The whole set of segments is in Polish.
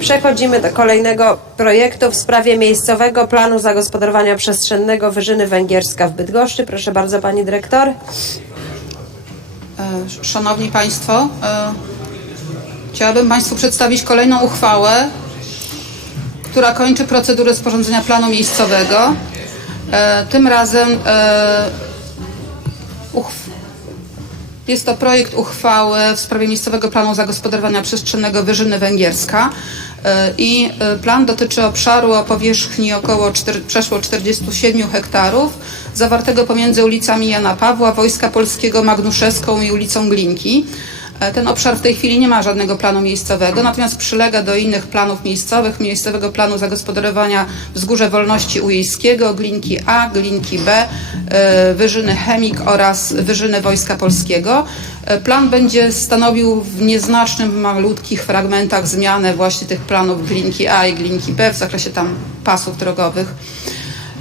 Przechodzimy do kolejnego projektu w sprawie miejscowego planu zagospodarowania przestrzennego Wyżyny Węgierska w Bydgoszczy. Proszę bardzo, pani dyrektor. E, Szanowni Państwo, e, chciałabym Państwu przedstawić kolejną uchwałę, która kończy procedurę sporządzenia planu miejscowego. E, Tym razem e, uchw- jest to projekt uchwały w sprawie miejscowego planu zagospodarowania przestrzennego Wyżyny Węgierska E, i e, plan dotyczy obszaru o powierzchni około 4, przeszło 47 hektarów zawartego pomiędzy ulicami Jana Pawła, Wojska Polskiego, Magnuszewską i ulicą Glinki. E, Ten obszar w tej chwili nie ma żadnego planu miejscowego, natomiast przylega do innych planów miejscowych, miejscowego planu zagospodarowania Wzgórze Wolności Ujejskiego, Glinki A, Glinki B, e, Wyżyny Chemik oraz Wyżyny Wojska Polskiego. E, Plan będzie stanowił w nieznacznym, malutkich fragmentach zmianę właśnie tych planów Glinki A i Glinki B w zakresie tam pasów drogowych.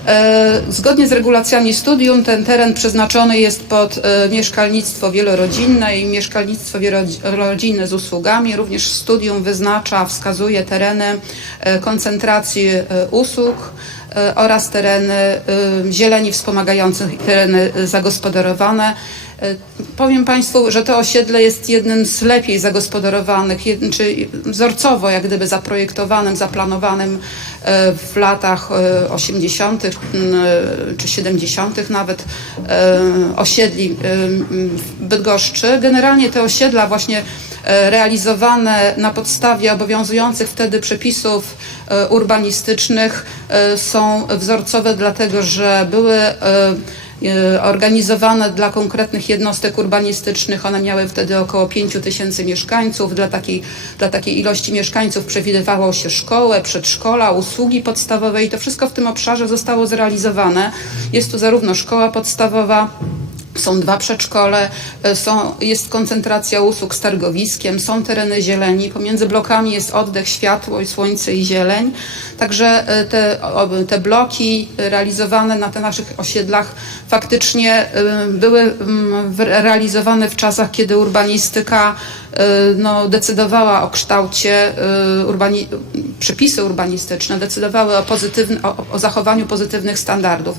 E, Zgodnie z regulacjami studium ten teren przeznaczony jest pod e, mieszkalnictwo wielorodzinne i mieszkalnictwo wielorodzinne z usługami. Również studium wyznacza, wskazuje tereny e, koncentracji usług oraz tereny e, zieleni wspomagających i tereny zagospodarowane. E, Powiem Państwu, że to osiedle jest jednym z lepiej zagospodarowanych, czy wzorcowo jak gdyby zaprojektowanym, zaplanowanym w latach e, 80. m, czy 70. nawet osiedli w Bydgoszczy. Generalnie te osiedla właśnie realizowane na podstawie obowiązujących wtedy przepisów e, urbanistycznych e, są wzorcowe dlatego, że były e, e, organizowane dla konkretnych jednostek urbanistycznych. One miały wtedy około 5 tysięcy mieszkańców. Dla takiej, dla takiej ilości mieszkańców przewidywało się szkołę, przedszkola, usługi podstawowe i to wszystko w tym obszarze zostało zrealizowane. Jest tu zarówno szkoła podstawowa, są dwa przedszkole, e, są, jest koncentracja usług z targowiskiem, są tereny zieleni, pomiędzy blokami jest oddech, światło, słońce i zieleń. Także e, te, te bloki realizowane na tych naszych osiedlach faktycznie e, były mm, realizowane w czasach, kiedy urbanistyka no, decydowała o kształcie, urbani, przepisy urbanistyczne decydowały o, pozytywny, o, o zachowaniu pozytywnych standardów.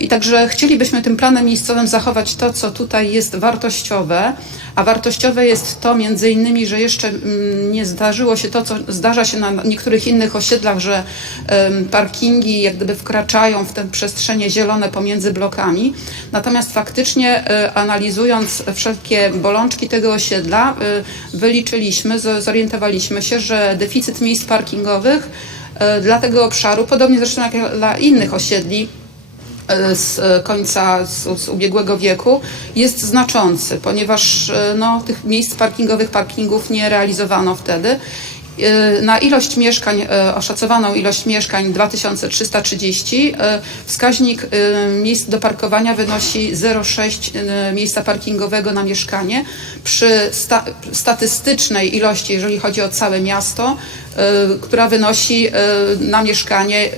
I także chcielibyśmy tym planem miejscowym zachować to, co tutaj jest wartościowe, a wartościowe jest to między innymi, że jeszcze mm, nie zdarzyło się to, co zdarza się na niektórych innych osiedlach, że parkingi jak gdyby wkraczają w te przestrzenie zielone pomiędzy blokami. Natomiast faktycznie e, analizując wszelkie bolączki tego osiedla, e, wyliczyliśmy, zorientowaliśmy się, że deficyt miejsc parkingowych e, dla tego obszaru, podobnie zresztą jak dla innych osiedli, z e, końca z, z ubiegłego wieku jest znaczący, ponieważ e, no, tych miejsc parkingowych, parkingów nie realizowano wtedy. E, Na ilość mieszkań, e, oszacowaną ilość mieszkań 2330, e, wskaźnik e, miejsc do parkowania wynosi 0,6 e, miejsca parkingowego na mieszkanie. Przy sta statystycznej ilości, jeżeli chodzi o całe miasto, e, która wynosi e, na mieszkanie e,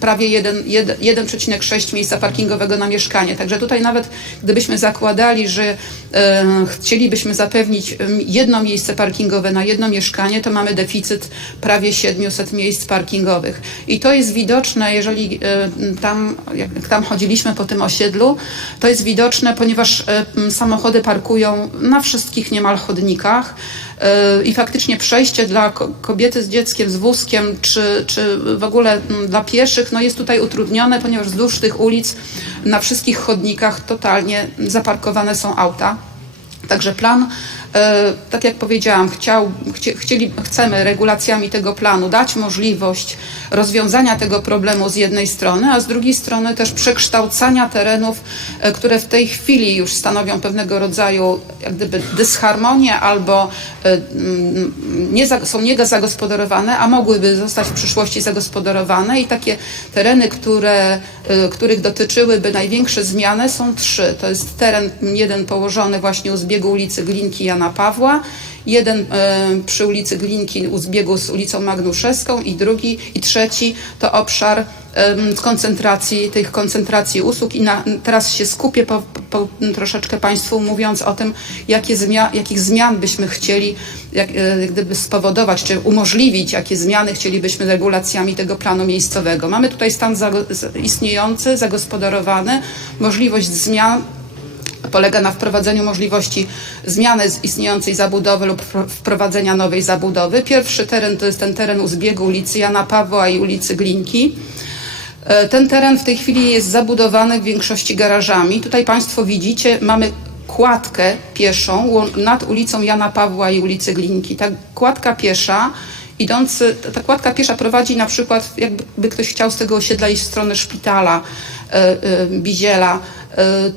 prawie 1 1 1,6 miejsca parkingowego na mieszkanie. Także tutaj nawet gdybyśmy zakładali, że chcielibyśmy zapewnić jedno miejsce parkingowe na jedno mieszkanie, to mamy deficyt prawie 700 miejsc parkingowych. I to jest widoczne, jeżeli tam, jak tam chodziliśmy po tym osiedlu, to jest widoczne, ponieważ samochody parkują na wszystkich niemal chodnikach i faktycznie przejście dla ko- kobiety z dzieckiem, z wózkiem, czy, czy w ogóle m, dla pieszych, no jest tutaj utrudnione, ponieważ wzdłuż tych ulic na wszystkich chodnikach totalnie zaparkowane są auta. Także plan, tak jak powiedziałam, chciał, chcie, chcieli, chcemy regulacjami tego planu dać możliwość rozwiązania tego problemu z jednej strony, a z drugiej strony też przekształcania terenów, e, które w tej chwili już stanowią pewnego rodzaju jak gdyby dysharmonię albo e, mm, nie, są niezagospodarowane, a mogłyby zostać w przyszłości zagospodarowane i takie tereny, które, e, których dotyczyłyby największe zmiany są trzy. To jest teren jeden położony właśnie u zbiegu ulicy Glinki Jana Pawła, jeden e, przy ulicy Glinki u zbiegu z ulicą Magnuszewską i drugi i trzeci to obszar koncentracji, tych koncentracji usług i na, teraz się skupię po, po, troszeczkę Państwu mówiąc o tym, jakie zmia, jakich zmian byśmy chcieli jak, e, gdyby spowodować, czy umożliwić, jakie zmiany chcielibyśmy regulacjami tego planu miejscowego. Mamy tutaj stan zago, z- istniejący, zagospodarowany, możliwość zmian polega na wprowadzeniu możliwości zmiany z istniejącej zabudowy lub wpro- wprowadzenia nowej zabudowy. Pierwszy teren to jest ten teren u zbiegu ulicy Jana Pawła i ulicy Glinki. E, Ten teren w tej chwili jest zabudowany w większości garażami. Tutaj Państwo widzicie, mamy kładkę pieszą nad ulicą Jana Pawła i ulicy Glinki. Ta kładka piesza idący, ta- kładka piesza prowadzi na przykład, jakby ktoś chciał z tego osiedla iść w stronę szpitala, e, Biziela,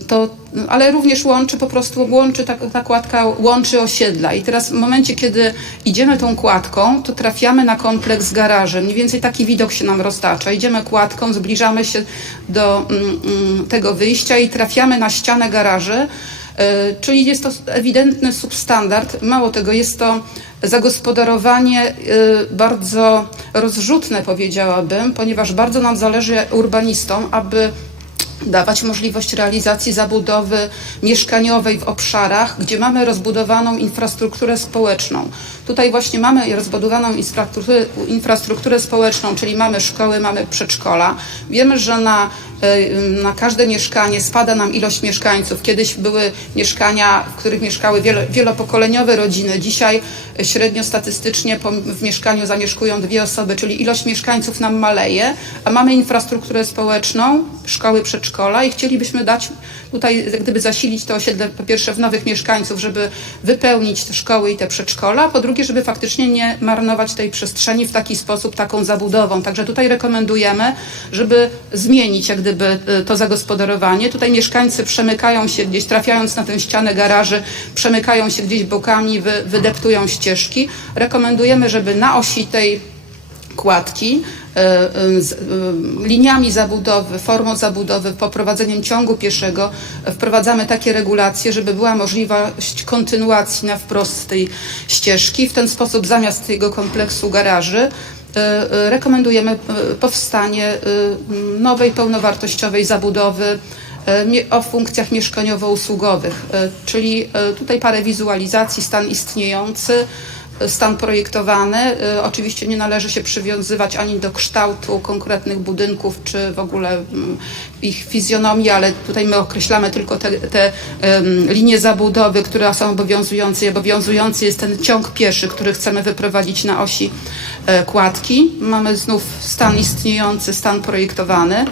to, ale również łączy po prostu, łączy ta, ta kładka łączy osiedla. I teraz w momencie, kiedy idziemy tą kładką, to trafiamy na kompleks garaży. Mniej więcej taki widok się nam roztacza. Idziemy kładką, zbliżamy się do mm, mm, tego wyjścia i trafiamy na ścianę garaży. E, Czyli jest to ewidentny substandard. Mało tego, jest to zagospodarowanie e, bardzo rozrzutne, powiedziałabym, ponieważ bardzo nam zależy urbanistom, aby dawać możliwość realizacji zabudowy mieszkaniowej w obszarach, gdzie mamy rozbudowaną infrastrukturę społeczną. Tutaj właśnie mamy rozbudowaną infrastrukturę, infrastrukturę społeczną, czyli mamy szkoły, mamy przedszkola. Wiemy, że na, e, na każde mieszkanie spada nam ilość mieszkańców. Kiedyś były mieszkania, w których mieszkały wielo, wielopokoleniowe rodziny. Dzisiaj e, średnio statystycznie w mieszkaniu zamieszkują dwie osoby, czyli ilość mieszkańców nam maleje, a mamy infrastrukturę społeczną, szkoły, przedszkola i chcielibyśmy dać tutaj, gdyby zasilić to osiedle po pierwsze w nowych mieszkańców, żeby wypełnić te szkoły i te przedszkola, po drugie, żeby faktycznie nie marnować tej przestrzeni w taki sposób, taką zabudową. Także tutaj rekomendujemy, żeby zmienić jak gdyby y, to zagospodarowanie. Tutaj mieszkańcy przemykają się gdzieś, trafiając na tę ścianę garaży, przemykają się gdzieś bokami, wy, wydeptują ścieżki. Rekomendujemy, żeby na osi tej kładki e, e, z e, liniami zabudowy, formą zabudowy, poprowadzeniem ciągu pieszego e, wprowadzamy takie regulacje, żeby była możliwość kontynuacji na wprost tej ścieżki. W ten sposób zamiast tego kompleksu garaży e, e, rekomendujemy e, powstanie e, nowej, pełnowartościowej zabudowy e, o funkcjach mieszkaniowo-usługowych, e, czyli e, tutaj parę wizualizacji, stan istniejący, stan projektowany. Y, Oczywiście nie należy się przywiązywać ani do kształtu konkretnych budynków, czy w ogóle mm, ich fizjonomii, ale tutaj my określamy tylko te, te linie zabudowy, które są obowiązujące. I obowiązujący jest ten ciąg pieszy, który chcemy wyprowadzić na osi e, kładki. Mamy znów stan istniejący, stan projektowany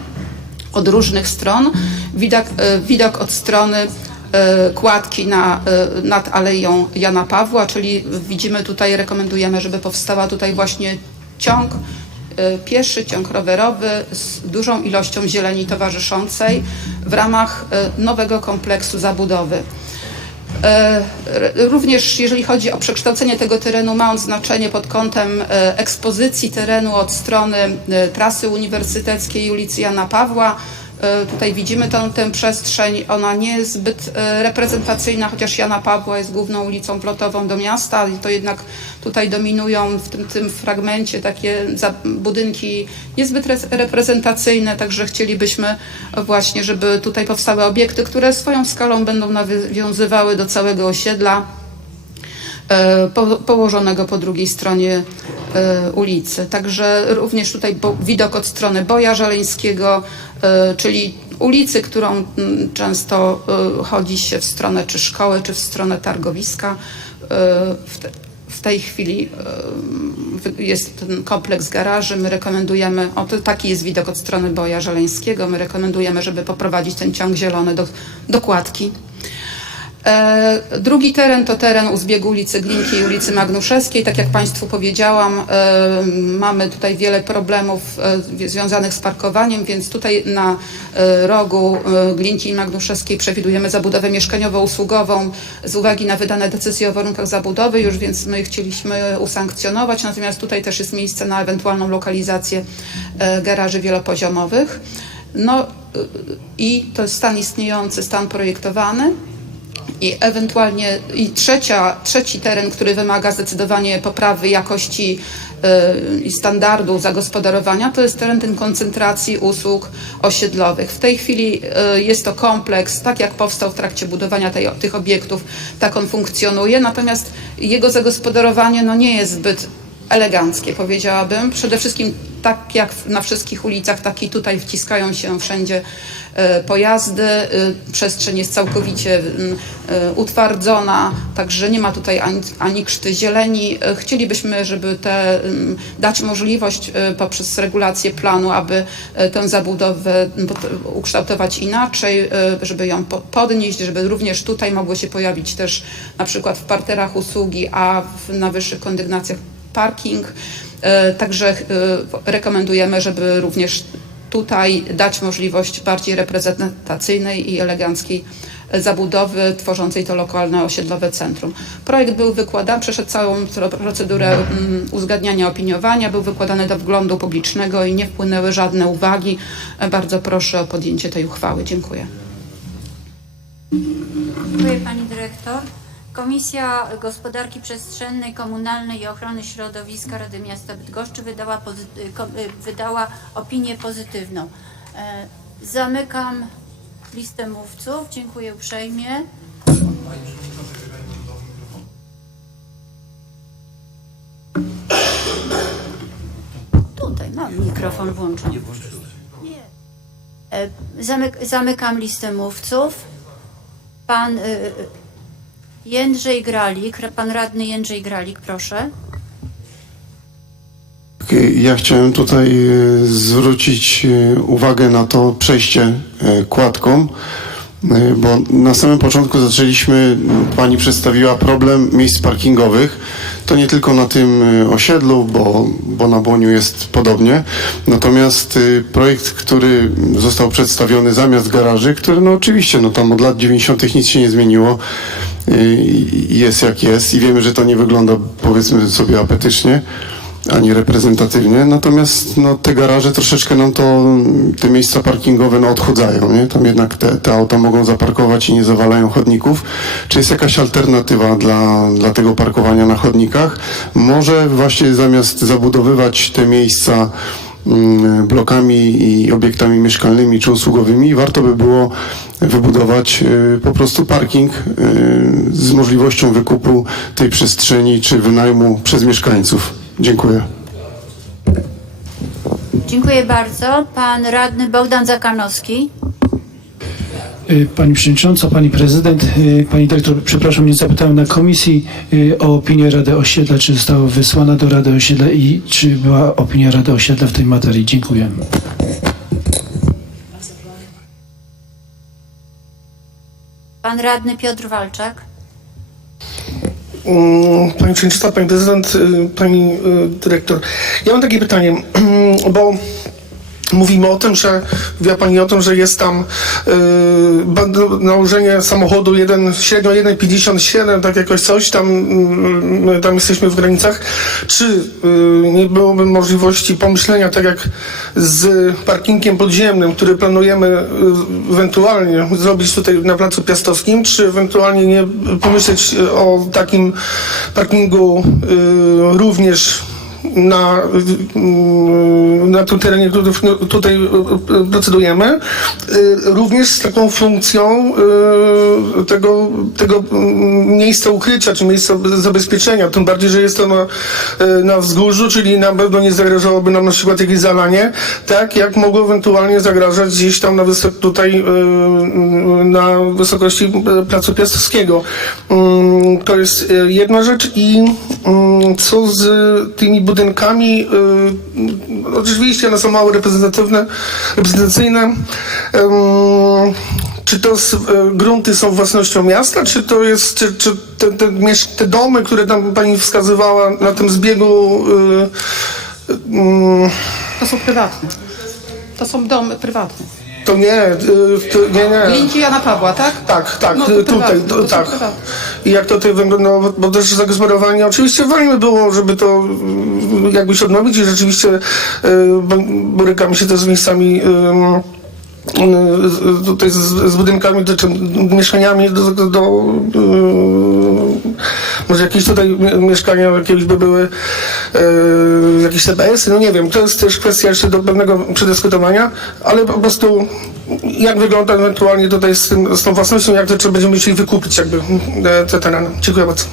od różnych stron. Widok, e, widok od strony kładki na, e, nad Aleją Jana Pawła, czyli widzimy tutaj, rekomendujemy, żeby powstała tutaj właśnie ciąg e, pieszy, ciąg rowerowy z dużą ilością zieleni towarzyszącej w ramach e, nowego kompleksu zabudowy. E, Również jeżeli chodzi o przekształcenie tego terenu, ma on znaczenie pod kątem e, ekspozycji terenu od strony e, trasy uniwersyteckiej ulicy Jana Pawła. E, Tutaj widzimy tę, tę przestrzeń, ona nie jest zbyt e, reprezentacyjna, chociaż Jana Pawła jest główną ulicą plotową do miasta. I to jednak tutaj dominują w tym, tym fragmencie takie budynki niezbyt reprezentacyjne, także chcielibyśmy właśnie, żeby tutaj powstały obiekty, które swoją skalą będą nawiązywały do całego osiedla e, po, położonego po drugiej stronie ulicy. Także również tutaj widok od strony Boja Żeleńskiego, e, czyli ulicy, którą często e, chodzi się w stronę czy szkoły, czy w stronę targowiska. E, w, te, w tej chwili e, jest ten kompleks garaży. My rekomendujemy, o to taki jest widok od strony Boja Żeleńskiego. My rekomendujemy, żeby poprowadzić ten ciąg zielony do, do kładki. E, Drugi teren to teren u zbiegu ulicy Glinki i ulicy Magnuszewskiej. Tak jak Państwu powiedziałam, e, mamy tutaj wiele problemów e, związanych z parkowaniem, więc tutaj na e, rogu e, Glinki i Magnuszewskiej przewidujemy zabudowę mieszkaniowo-usługową z uwagi na wydane decyzje o warunkach zabudowy, już więc my chcieliśmy usankcjonować, natomiast tutaj też jest miejsce na ewentualną lokalizację e, garaży wielopoziomowych. No i to jest stan istniejący, stan projektowany. I ewentualnie i trzecia, trzeci teren, który wymaga zdecydowanie poprawy jakości y, i standardu zagospodarowania, to jest teren ten koncentracji usług osiedlowych. W tej chwili y, jest to kompleks, tak jak powstał w trakcie budowania tej, tych obiektów, tak on funkcjonuje, natomiast jego zagospodarowanie no, nie jest zbyt eleganckie, powiedziałabym. Przede wszystkim tak jak na wszystkich ulicach, tak i tutaj wciskają się wszędzie pojazdy. e, Przestrzeń jest całkowicie mm, e, utwardzona, także nie ma tutaj ani, ani krzty zieleni. E, Chcielibyśmy, żeby te, mm, dać możliwość e, poprzez regulację planu, aby e, tę zabudowę ukształtować inaczej, e, żeby ją po- podnieść, żeby również tutaj mogły się pojawić też na przykład w parterach usługi, a w, na wyższych kondygnacjach parking. E, Także e, rekomendujemy, żeby również tutaj dać możliwość bardziej reprezentacyjnej i eleganckiej zabudowy tworzącej to lokalne osiedlowe centrum. Projekt był wykładany, przeszedł całą procedurę mm, uzgadniania, opiniowania, był wykładany do wglądu publicznego i nie wpłynęły żadne uwagi. Bardzo proszę o podjęcie tej uchwały. Dziękuję. Dziękuję Pani Dyrektor. Komisja Gospodarki Przestrzennej, Komunalnej i Ochrony Środowiska Rady Miasta Bydgoszczy wydała, ko- y, wydała opinię pozytywną. E, Zamykam listę mówców. Dziękuję uprzejmie. Tutaj mam mikrofon włączony. E, Zamyk, zamykam listę mówców. Pan y, y, Jędrzej Gralik, pan radny Jędrzej Gralik, proszę. Ja chciałem tutaj e, zwrócić e, uwagę na to przejście e, kładką, bo na samym początku zaczęliśmy, pani przedstawiła problem miejsc parkingowych. To nie tylko na tym osiedlu, bo, bo na Błoniu jest podobnie. Natomiast projekt, który został przedstawiony zamiast garaży, który no oczywiście, no tam od lat 90. nic się nie zmieniło, jest jak jest i wiemy, że to nie wygląda powiedzmy sobie apetycznie ani reprezentatywnie, natomiast no, te garaże troszeczkę nam to, te miejsca parkingowe no, odchudzają, nie? Tam jednak te, te auta mogą zaparkować i nie zawalają chodników. Czy jest jakaś alternatywa dla, dla tego parkowania na chodnikach? Może właśnie zamiast zabudowywać te miejsca blokami i obiektami mieszkalnymi czy usługowymi, warto by było wybudować y, po prostu parking y, z możliwością wykupu tej przestrzeni czy wynajmu przez mieszkańców. Dziękuję. Dziękuję bardzo. Pan radny Bogdan Zakanowski. Y, Pani Przewodnicząca, Pani Prezydent, y, Pani Dyrektor, przepraszam, nie zapytałem na komisji y, o opinię Rady Osiedla, czy została wysłana do Rady Osiedla i czy była opinia Rady Osiedla w tej materii. Dziękuję. Pan radny Piotr Walczak. Mm, Pani Przewodnicząca, Pani Prezydent, Pani Dyrektor. Ja mam takie pytanie, bo mówimy o tym, że, wie Pani o tym, że jest tam y, ba- nałożenie samochodu jeden, średnio 1,57, tak jakoś coś, tam, mm, tam jesteśmy w granicach. Czy y, nie byłoby możliwości pomyślenia, tak jak z parkingiem podziemnym, który planujemy y, ewentualnie zrobić tutaj na Placu Piastowskim, czy ewentualnie nie pomyśleć o takim parkingu y, również na, y, na tym terenie, który tutaj y, procedujemy, y, również z taką funkcją y, tego, tego mm, miejsca ukrycia, czy miejsca zabezpieczenia, tym bardziej, że jest to na, na wzgórzu, czyli na pewno nie zagrażałoby nam na przykład jakieś zalanie, tak jak mogło ewentualnie zagrażać gdzieś tam na wysok, tutaj y, na wysokości Placu Piastowskiego. Mm, To jest jedna rzecz i mm, co z tymi budynkami, y, oczywiście one są mało reprezentatywne, reprezentacyjne. Ym, Czy to s- y, grunty są własnością miasta, czy to jest, czy, czy te, te, te domy, które tam pani wskazywała na tym zbiegu, y, y, To są prywatne. To są domy prywatne. To nie, y, to, nie, nie. Linki Jana Pawła, tak? Tak, tak, No to y, tutaj, prywatne, to, to są tak. prywatne. I jak to tutaj wygląda, no, bo też zagospodarowanie, oczywiście by było, żeby to y, jakbyś odnowić i rzeczywiście y, bo- borykamy się też z miejscami tutaj z, z budynkami, czy, mieszkaniami do, do, do y, może jakieś tutaj mi- mieszkania jakieś by były y, jakieś TBS, no nie wiem, to jest też kwestia jeszcze do pewnego przedyskutowania, ale po prostu jak wygląda ewentualnie tutaj z, tym, z tą własnością, jak to czy będziemy musieli wykupić jakby e, te tereny. Dziękuję bardzo.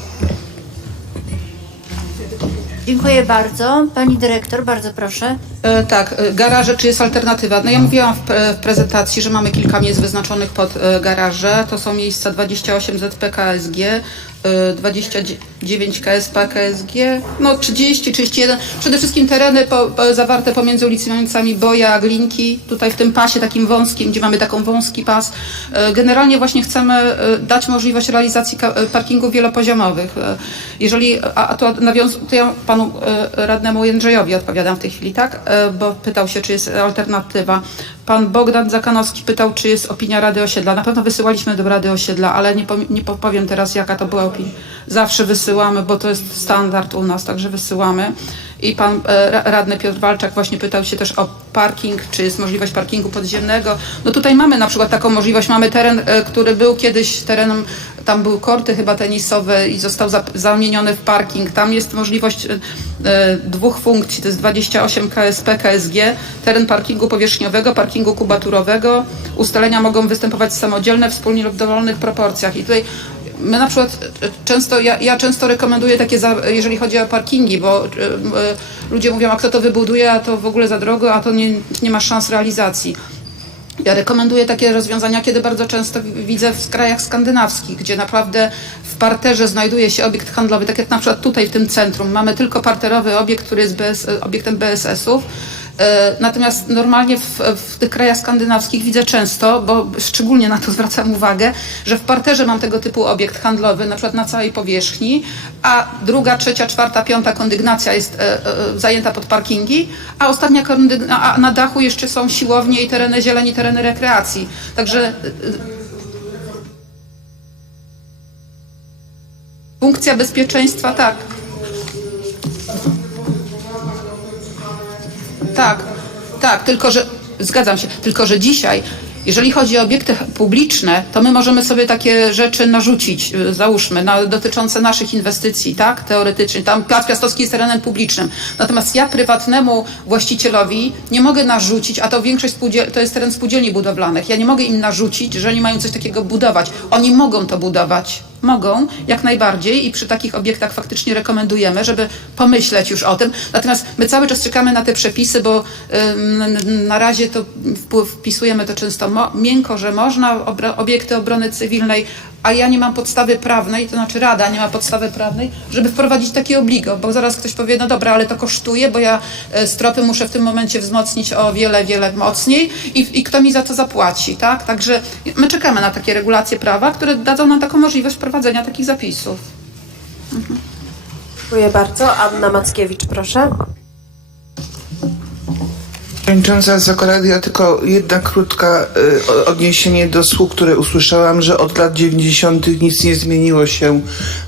Dziękuję bardzo. Pani dyrektor, bardzo proszę. E, tak, e, garaże, czy jest alternatywa? No ja mówiłam w, pre- w prezentacji, że mamy kilka miejsc wyznaczonych pod e, garaże. To są miejsca 28 ZP KSG, e, 29 KSP KSG, no 30, 31. Przede wszystkim tereny po, po, zawarte pomiędzy ulicami Boja Glinki, tutaj w tym pasie takim wąskim, gdzie mamy taką wąski pas. E, Generalnie właśnie chcemy e, dać możliwość realizacji ka- e, parkingów wielopoziomowych. E, Jeżeli, a, a to nawiąz, to ja panu e, radnemu Jędrzejowi odpowiadam w tej chwili, tak? E, Bo pytał się, czy jest alternatywa. Pan Bogdan Zakanowski pytał, czy jest opinia Rady Osiedla. Na pewno wysyłaliśmy do Rady Osiedla, ale nie, nie powiem teraz, jaka to była opinia. Zawsze wysyłamy, bo to jest standard u nas, także wysyłamy. I pan e, ra- radny Piotr Walczak właśnie pytał się też o parking, czy jest możliwość parkingu podziemnego. No tutaj mamy na przykład taką możliwość. Mamy teren, e, który był kiedyś terenem, tam były korty chyba tenisowe i został zamieniony w parking. Tam jest możliwość e, dwóch funkcji, to jest 28 KSP, KSG, teren parkingu powierzchniowego, parkingu kubaturowego. Ustalenia mogą występować samodzielne, wspólnie lub w dowolnych proporcjach. I tutaj My na przykład e, często, ja, ja często rekomenduję takie, za, jeżeli chodzi o parkingi, bo e, e, ludzie mówią, a kto to wybuduje, a to w ogóle za drogo, a to nie, nie ma szans realizacji. Ja rekomenduję takie rozwiązania, kiedy bardzo często wi- widzę w krajach skandynawskich, gdzie naprawdę w parterze znajduje się obiekt handlowy, tak jak na przykład tutaj w tym centrum. Mamy tylko parterowy obiekt, który jest BS, obiektem BSS-ów. E, Natomiast normalnie w, w tych krajach skandynawskich widzę często, bo szczególnie na to zwracam uwagę, że w parterze mam tego typu obiekt handlowy, na przykład na całej powierzchni, a druga, trzecia, czwarta, piąta kondygnacja jest e, e, zajęta pod parkingi, a ostatnia kondygnacja, a na dachu jeszcze są siłownie i tereny zieleni, tereny rekreacji. Także funkcja bezpieczeństwa, tak. Tak, tak, tylko że zgadzam się, tylko że dzisiaj, jeżeli chodzi o obiekty publiczne, to my możemy sobie takie rzeczy narzucić, y, załóżmy, na, dotyczące naszych inwestycji, tak, teoretycznie. Tam Plac Piastowski jest terenem publicznym. Natomiast ja prywatnemu właścicielowi nie mogę narzucić, a to większość to jest teren spółdzielni budowlanych. Ja nie mogę im narzucić, że oni mają coś takiego budować. Oni mogą to budować. Mogą, jak najbardziej i przy takich obiektach faktycznie rekomendujemy, żeby pomyśleć już o tym. Natomiast my cały czas czekamy na te przepisy, bo na razie to wp- wpisujemy to często miękko, że można obiekty obrony cywilnej, a ja nie mam podstawy prawnej, to znaczy Rada nie ma podstawy prawnej, żeby wprowadzić takie obligo, bo zaraz ktoś powie, no dobra, ale to kosztuje, bo ja e, stropy muszę w tym momencie wzmocnić o wiele, wiele mocniej i, i kto mi za to zapłaci, tak? Także my czekamy na takie regulacje prawa, które dadzą nam taką możliwość wprowadzenia takich zapisów. Dziękuję bardzo. Anna Mackiewicz, proszę. Przewodnicząca Zakoradia, tylko jedna krótka y, o- odniesienie do słów, które usłyszałam, że od lat 90. nic nie zmieniło się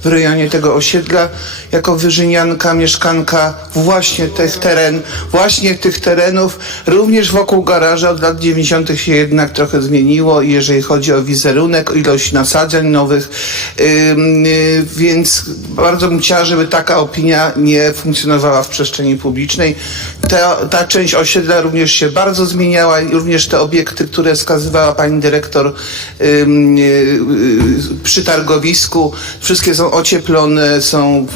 w rejonie tego osiedla. Jako wyżynianka, mieszkanka właśnie tych teren, właśnie tych terenów, również wokół garaża od lat 90. się jednak trochę zmieniło, jeżeli chodzi o wizerunek, ilość nasadzeń nowych, Ym, y, więc bardzo bym chciała, żeby taka opinia nie funkcjonowała w przestrzeni publicznej. Ta, ta część osiedla również się bardzo zmieniała i również te obiekty, które wskazywała pani dyrektor y, y, przy targowisku, wszystkie są ocieplone, są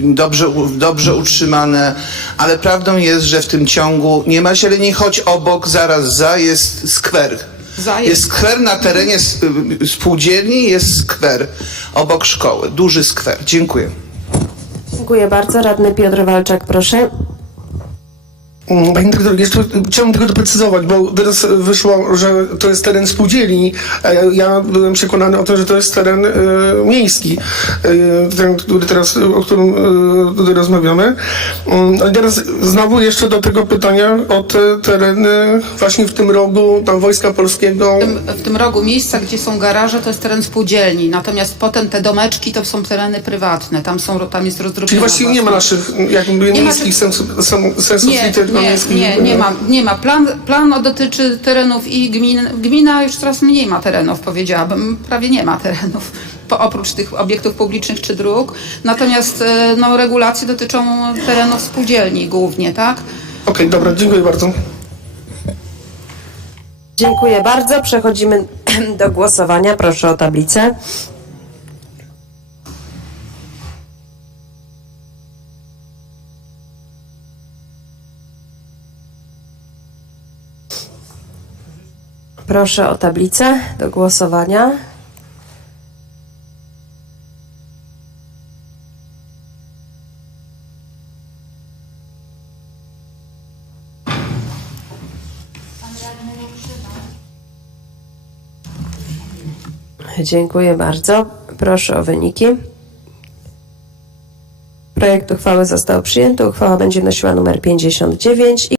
dobrze, dobrze utrzymane, ale prawdą jest, że w tym ciągu nie ma zieleni, choć obok, zaraz za jest skwer. Za Jest skwer na terenie y, spółdzielni, jest skwer obok szkoły, duży skwer. Dziękuję. Dziękuję bardzo. Radny Piotr Walczak, proszę. Mm, Panie dyrektor, jeszcze chciałbym tylko doprecyzować, bo teraz wyszło, że to jest teren spółdzielni. E, Ja byłem przekonany o tym, że to jest teren e, miejski, e, ten, który teraz, o którym e, tutaj rozmawiamy. Mm, Ale teraz znowu jeszcze do tego pytania o te tereny właśnie w tym rogu tam Wojska Polskiego. W tym, w tym rogu miejsca, gdzie są garaże, to jest teren spółdzielni, natomiast potem te domeczki to są tereny prywatne, tam, są, tam jest rozdrobniona Czyli właściwie nie ma naszych jakby Nie ma miejskich czy- sensu, sensu Nie, no Nie, jest nie, nie ma, nie ma. Plan, plan dotyczy terenów i gmin. Gmina już coraz mniej ma terenów, powiedziałabym. Prawie nie ma terenów, po, oprócz tych obiektów publicznych czy dróg. Natomiast e, no, regulacje dotyczą terenów spółdzielni głównie, tak? Okej, dobra, dziękuję bardzo. Dziękuję bardzo. Przechodzimy do głosowania. Proszę o tablicę. Proszę o tablicę do głosowania. Dziękuję bardzo. Proszę o wyniki. Projekt uchwały został przyjęty. Uchwała będzie nosiła numer 59.